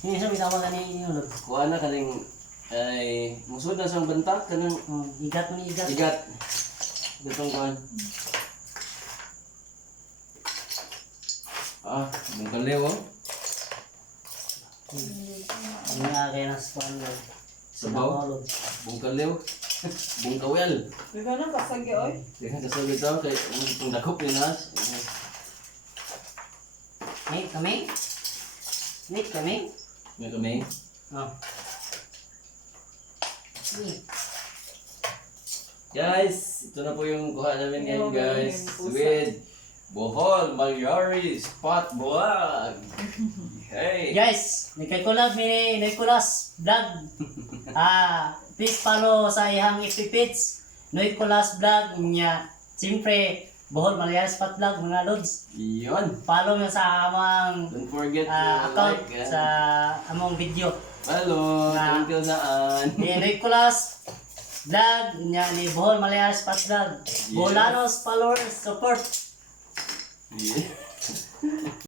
Hindi siya bitawa gani yung lod. Kuha na kaning ay musud na sang banta kanang Igat mo ni igat. igat. Gatong kuan. Bung kaliw oh. Ini nga kaya nas kuan lod. Sabaw. Bung kaliw. Bung kawel. Ikaw na pasagi oy. Dikan sa sabi daw kay kung dakop ni nas. Hey, kami? Wait, kami? May kami. Oh. Guys, ito na po yung kuha namin ngayon guys. With Bohol Malyari Spot Vlog. Hey. Guys, nagkay-collab ni Nicolas Vlog. Please follow sa ihang FB page, Nicolas Vlog niya. Siyempre, Bohol Malyari Spot Vlog mga lods. Yun. Follow nyo sa amang Don't forget to account like sa among video. follow. Until naan. Ni Nicolas Vlog niya ni Bohol Malyari Spot Vlog. Bolanos followers support. Yeah.